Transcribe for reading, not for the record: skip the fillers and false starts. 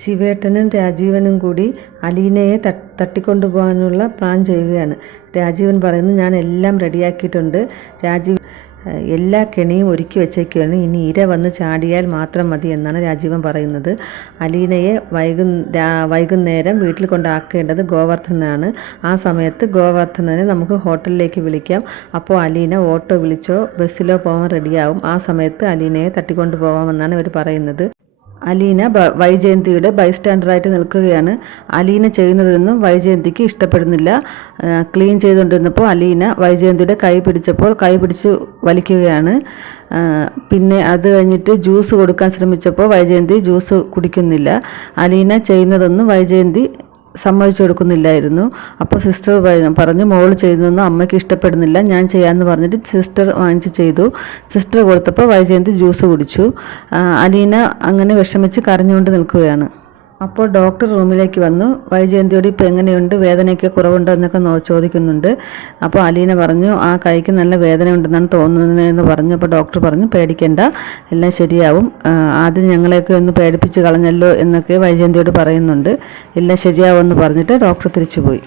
ശിവേട്ടനും രാജീവനും കൂടി അലീനയെ തട്ടിക്കൊണ്ടുപോകാനുള്ള പ്ലാൻ ചെയ്യുകയാണ്. രാജീവൻ പറയുന്നു, ഞാൻ എല്ലാം റെഡിയാക്കിയിട്ടുണ്ട്. രാജീവ് എല്ലാ കെണിയും ഒരുക്കി വെച്ചേക്കുകയാണ്, ഇനി ഇര വന്ന് ചാടിയാൽ മാത്രം മതി എന്നാണ് രാജീവൻ പറയുന്നത്. അലീനയെ വൈകുന്നേരം വീട്ടിൽ കൊണ്ടാക്കേണ്ടത് ഗോവർദ്ധനാണ്. ആ സമയത്ത് ഗോവർദ്ധനെ നമുക്ക് ഹോട്ടലിലേക്ക് വിളിക്കാം. അപ്പോൾ അലീന ഓട്ടോ വിളിച്ചോ ബസ്സിലോ പോകാൻ റെഡിയാവും. ആ സമയത്ത് അലീനയെ തട്ടിക്കൊണ്ടു പോകാമെന്നാണ് ഇവർ പറയുന്നത്. അലീന വൈജയന്തിയുടെ ബൈസ്റ്റാൻഡറായിട്ട് നിൽക്കുകയാണ്. അലീന ചെയ്യുന്നതൊന്നും വൈജയന്തിക്ക് ഇഷ്ടപ്പെടുന്നില്ല. ക്ലീൻ ചെയ്തുകൊണ്ടിരുന്നപ്പോൾ അലീന വൈജയന്തിയുടെ കൈ പിടിച്ച് വലിക്കുകയാണ്. പിന്നെ അത് കഴിഞ്ഞിട്ട് ജ്യൂസ് കൊടുക്കാൻ ശ്രമിച്ചപ്പോൾ വൈജയന്തി ജ്യൂസ് കുടിക്കുന്നില്ല. അലീന ചെയ്യുന്നതൊന്നും വൈജയന്തി സമ്മതിച്ചു കൊടുക്കുന്നില്ലായിരുന്നു. അപ്പോൾ സിസ്റ്റർ പറഞ്ഞു, മോൾ ചെയ്യുന്നതൊന്നും അമ്മയ്ക്ക് ഇഷ്ടപ്പെടുന്നില്ല, ഞാൻ ചെയ്യാമെന്ന് പറഞ്ഞിട്ട് സിസ്റ്റർ വാങ്ങിച്ച് ചെയ്തു. സിസ്റ്റർ കൊടുത്തപ്പോൾ വൈജയന്തി ജ്യൂസ് കുടിച്ചു. അലീന അങ്ങനെ വിഷമിച്ച് കരഞ്ഞുകൊണ്ട് നിൽക്കുകയാണ്. അപ്പോൾ ഡോക്ടർ റൂമിലേക്ക് വന്നു. വൈജയന്തിയോട് ഇപ്പോൾ എങ്ങനെയുണ്ട്, വേദനയൊക്കെ കുറവുണ്ടോ എന്നൊക്കെ ചോദിക്കുന്നുണ്ട്. അപ്പോൾ അലീന പറഞ്ഞു, ആ കൈക്ക് നല്ല വേദന ഉണ്ടെന്നാണ് തോന്നുന്നതെന്ന് പറഞ്ഞു. അപ്പോൾ ഡോക്ടർ പറഞ്ഞു, പേടിക്കേണ്ട, എല്ലാം ശരിയാവും, ആദ്യം ഞങ്ങളെയൊക്കെ ഒന്ന് പേടിപ്പിച്ച് കളഞ്ഞല്ലോ എന്നൊക്കെ വൈജയന്തിയോട് പറയുന്നുണ്ട്. എല്ലാം ശരിയാവുമെന്ന് പറഞ്ഞിട്ട് ഡോക്ടർ തിരിച്ചുപോയി.